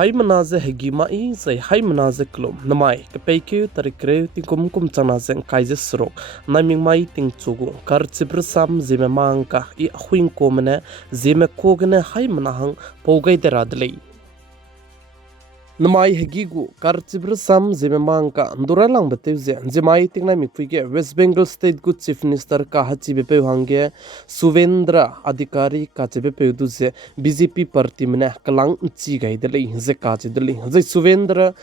hai manaze hegi mai zai hai manaze klom namai kapeiku tarikre tingkum kum chana zeng kaije srok naming mai ting chugu kar chibrsam Zememanka I ahuin komene Zeme kogne hai manahang pogai deradlei namai hegigu kar chibrsam Zememanka nduralang beteuze jemai tingnai mikpuige West Bengal State Good Chief Minister ka hachi bepe hange Suvendra adhikari ka chebe peuduze BJP party mena kalang chi gaideli je ka chedeli je Suvendra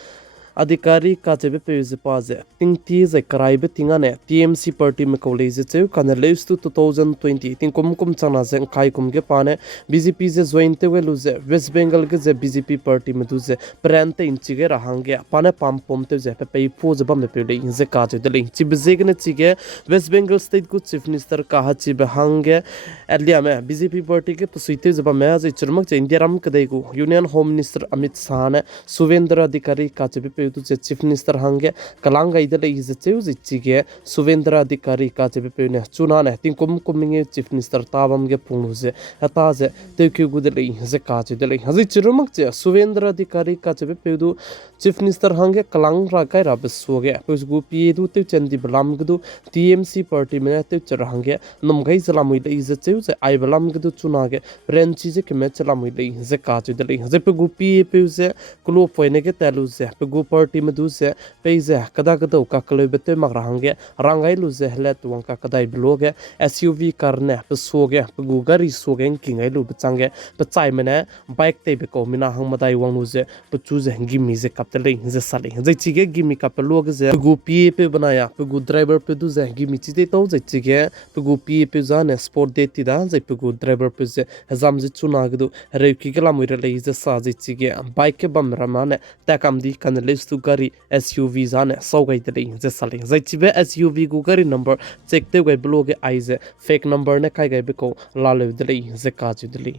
adhikari ka chebe peuze paze tingti je karaibe tingane TMC party me college cheu kana leus to 2020 tingkum kum chana je kai kum ge pane BJP je join te weluze West Bengal ge je BJP party me duze prante inchige rahange pane pam pomte je pe po je bam pe le je ka chedeli chibzegne chige West Bengal State Good Chief Minister ka hachi be hange earlier me BJP party ke pusuite je bam je churmak je India ram kadaigu Union Home Minister Amit Shah ne Suvendra adhikari ka chebe pe tu Chief Minister hange kalanga idale is cheu chige Suvendra adhikari ka chebe pe ne chuna ne tingkum kuminge Chief Minister tabam ge punguse ataze tekyu gudele je ka chedele hazi churmak je Suvendra adhikari ka chebe pe du Chief Minister hange kalang ra kai ra besoge pusgu pi du te chandi blam gudu TMC party me te char hange nomgai salamui le is cheu je ai blam gudu chuna ge renchi je keme chalamui le je ka chedele je pe gu pi pe je kulo poine ge talu je pe gu party me du se pe je kada kada ka kalo bete mag rahange rangai lu je hlet wang ka kadai bloge SUV karne pe soge pe gu gari soge kingai lu bchange pe chai mene bike te be ko mina hang madai wang lu je pe chu je gimi je kaptele je sale je chige gimi kapelo ge je gu pi pe banaya pe gu driver pe du je gimi chi te to je chige pe gu pi pe jane sport de ti da je pe gu driver pe je hazam je chuna gdu re ki gala moi re je sa je chige bike ke bam ramane ta kam di kan lestu gari SUV zane sogai de je sale je chibe SUV gu gari number check te gai blog aize fake number ne kai gai be ko la le de je ka ju de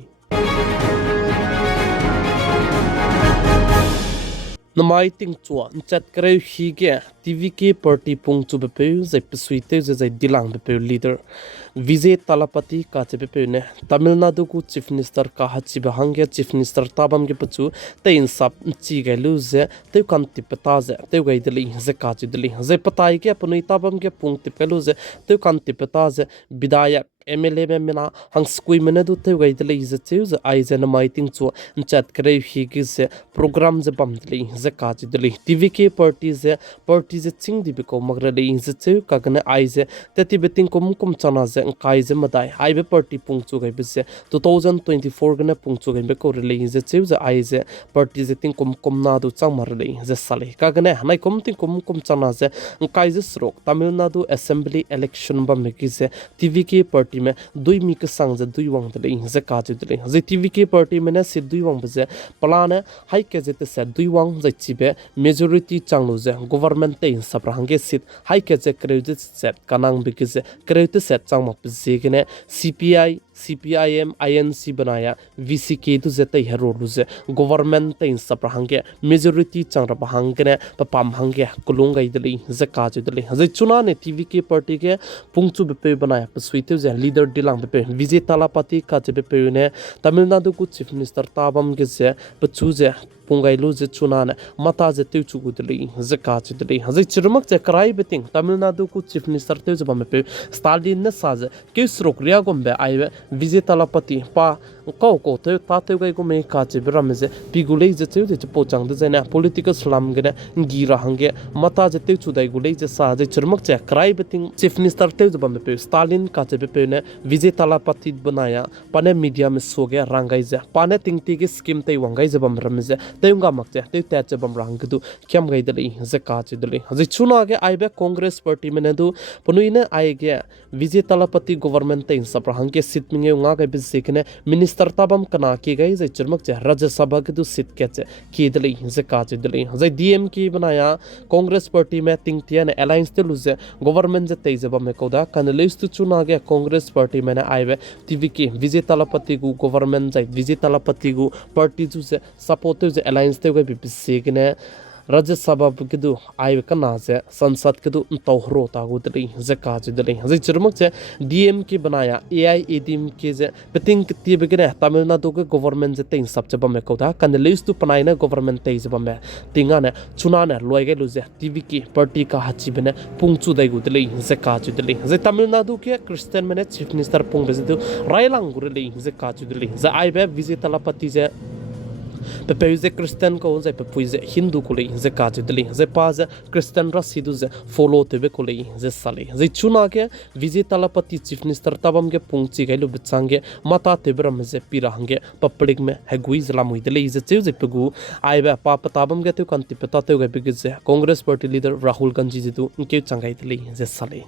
namai ting chua chat kare hi ge TV ke party pung chu be pe zai psuite zai dilang be pe leader Vijay Talapati ka chebe pe ne Tamil Nadu ku Chief Minister ka hachi be hange Chief Minister tabam ge pachu te insap chi ge lu ze te kan tipata ze te gai deli ze ka chi deli ze patai ke apnui tabam ge pung tip lu ze te kan tipata ze bidaya MLA me mina hang skui mena du te gai deli ze cheu ze ai ze na mai ting chu chat kare hi ge ze program ze bam deli ze ka chi deli TV ke party ze ching di be ko magra le ze cheu ka gna ai ze te ti beting kum chana ze kai ze madai ai be party pung chu gai be ze 2024 gna pung chu gai be ko le ze cheu ze ai ze party ze ting kum na du chang mar le ze sale ka gna hanai kum ting kum chana ze kai ze srok Tamil Nadu Assembly election ba me ki ze TV ke party में दुई मी के संग जे दुई वंग दले जे का जे दले जे TV के party में ने से दुई वंग बजे प्लान हाई के जे ते से दुई वंग जे चिबे मेजॉरिटी चांगलो जे गवर्नमेंट ते सब रंगे सिट हाई के जे क्रेडिट सेट कनांग बिके जे क्रेडिट सेट चांग म जे के ने CPIM INC बनाया VCK तो जेते हेरो रुजे गवर्नमेंट ते सब रंगे मेजॉरिटी चांग र बहंगे ने पपम हंगे कुलुंग इदली जे का जे दले जे चुना ने टीवी के पार्टी के पुंगचु बेपे बनाया पसुइते जे लीडर दिलांग बेपे विजय तालापति का जे बेपे ने तमिलनाडु को चीफ मिनिस्टर ताबम के जे पचु जे pungai je chuna ne mata je te chu gudli je ka chu dli hazi chirmak je krai beting Tamil Nadu ku chief minister te je bam pe Stalin ne saje ke srokria gombe aibe Vijay Talapati pa ko te ta te gai ko me ka che bram je pigulei je che je pochang de ne political slam ge ne gira hange mata je te chu dai gulei je sa je chirmak je krai beting chief minister te je bam pe Stalin ka che pe ne Vijay Talapati banaya pane media में सो गया रंगाई जा पाने तिंगती के scheme ते वंगाई जबम रमजे तेंगा मकते ते त्याच बम रंगदु क्यम गई दली जे काच दली हजे चुना के आइबे कांग्रेस पार्टी में नदु पनुइने आइगे विजय तलापति गवर्नमेंट ते सब रंग के सिट मिंगे उंगा के बिसिकने मिनिस्टर तबम कना की गई जे चुरमक जे राज्य सभा के दु सिट के की दली जे काच दली हजे डीएम की बनाया कांग्रेस पार्टी में तिंगतिया ने अलायंस ते लुजे गवर्नमेंट जे ते जबम में कोदा कनलिस्ट चुना के कांग्रेस पार्टी में आइबे टीवी की विजय तलापति गु गवर्नमेंट जाय विजय तलापति गु पार्टी जु से सपोर्ट जे अलायंस ते गई बिसिकने Rajya Sabha begitu ai kana je Sansad kedu tauhro tagu deli je kaji deli je chirmak je DM ke banaya AI edim ke je peting ti begene Tamil Nadu ke government je tein sab jaba me koda kan list tu panai na government te jaba me tinga ne chuna ne loi ge lu je TV ki party ka hachi bene pungchu dai gu deli je kaji deli je Tamil Nadu ke Christian mene chief minister pung be je railang gu deli je kaji deli je ai be visit talapati je Pepe Christian ko ze pepe Hindu ko le ze kaji deli ze pa ze Christian rasidu ze follow tebe ko le ze sale ze chuna ke visit talapati chief minister tabam ke pungchi gailu bitsange mata tebram ze pirahge public me hagui zlamui deli ze che ze pegu aiba pa tabam ke tu kanti peta te ge big ze Congress party leader Rahul Gandhi ji tu ke changai deli ze sale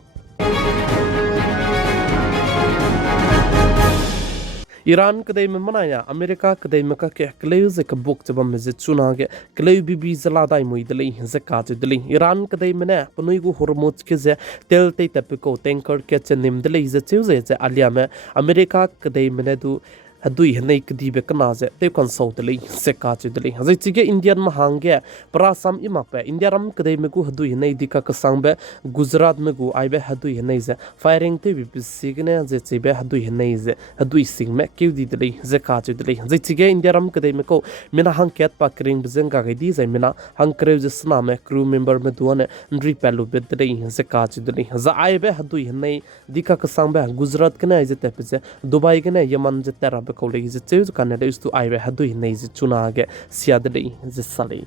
Iran kadai me manaya America kadai me ka ke kleu ze ka bok jaba me ze chuna ge kleu bibi zala dai moi deli ze ka je deli Iran kadai me ne punui gu hormuz ke ze tel te tap ko tanker ke che nim deli ze che ze alia me America kadai me ne du Adui henai kdi be kana ze te kon so deli se ka che deli ze chige Indian ma hangge prasam imak pe India ram kadai me gu adui henai dika ka sangbe Gujarat me gu aibe adui henai ze firing te bi signe ze chibe adui henai ze adui sing me ke di deli ze ka che deli ze chige India ram kadai me ko mina hang ket pa kring bzeng ga di ze mina hang krew ze sna me crew member me duane ndri pelu be deli ze ka che deli za aibe adui henai dika ka sangbe Gujarat kene ze te pe Dubai kene Yaman ze tera ko le ze che kan le istu aibe hadu nei ze chuna ge siadli ze sali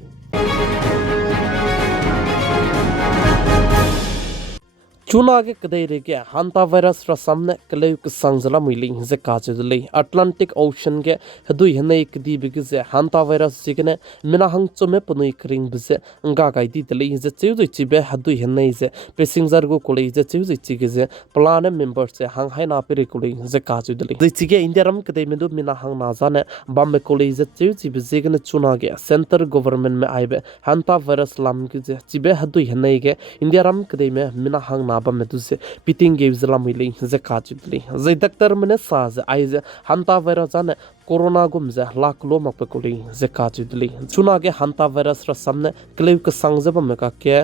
chuna ge kadai re ge hanta virus ra samne kleu ke sangjala muili ze ka che le Atlantic Ocean ge hadu henai kdi big ze hanta virus jigne mina hang chume punui kring bze nga gai di dele ze che ze chibe hadu henai ze passenger go kole ze che ze chige ze plan member se hang hai na pere kole ze ka che dele ze chige India ram kadai me do mina hang na jane bam me kole ze che chibe ze gne chuna ge center government me aibe hanta virus lam ge ze chibe hadu henai ge India ram kadai me mina hang na bam me du se piting ge zla muili ze ka che dele ze doctor mene sa ze ai ze hanta virus ane corona gum ze lak lo mak pe kole ze ka che dele chuna ge hanta virus ra samne kleu ke sangje bam me ka ke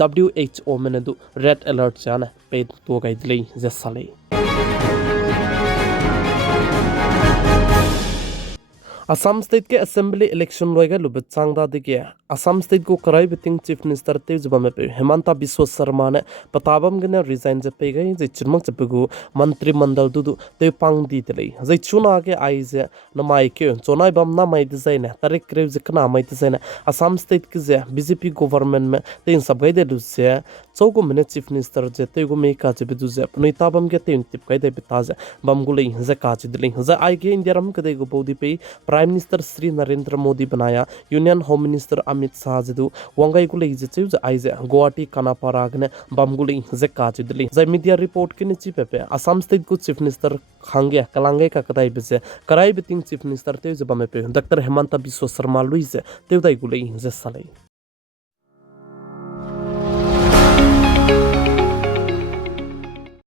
WHO mene du red alert jane pe to gai dele ze sale Assam State ke Assembly election loiga lubet changda dige Assam State ko karai biting Chief Minister te jubame pe Hemanta Biswa Sharma ne patabam gane resign je pe gai je chirmak je pegu mantri mandal du te pang di tele je chuna ke ai je namai ke chonai bam na mai design ne tarik krev je kana mai design Assam State ke je BJP government me te in sab gai de lu se chogo mene Chief Minister je te go me ka je bedu je apni tabam ke te tip gai de bita je bam gulei je ka je dile je ai ke India ram ke de go bodi pe Prime Minister Sri Narendra Modi banaya Union Home Minister Amit Shah jidu wangai gulei je chu je ai je Guwahati Kanapara gne bam gulei je ka je dile je media report ke ni chi pe Assam State ko Chief Minister khange kalange ka kadai be karai biting Chief Minister te je bame pe Dr Hemanta Biswa Sharma luise te dai gulei je salai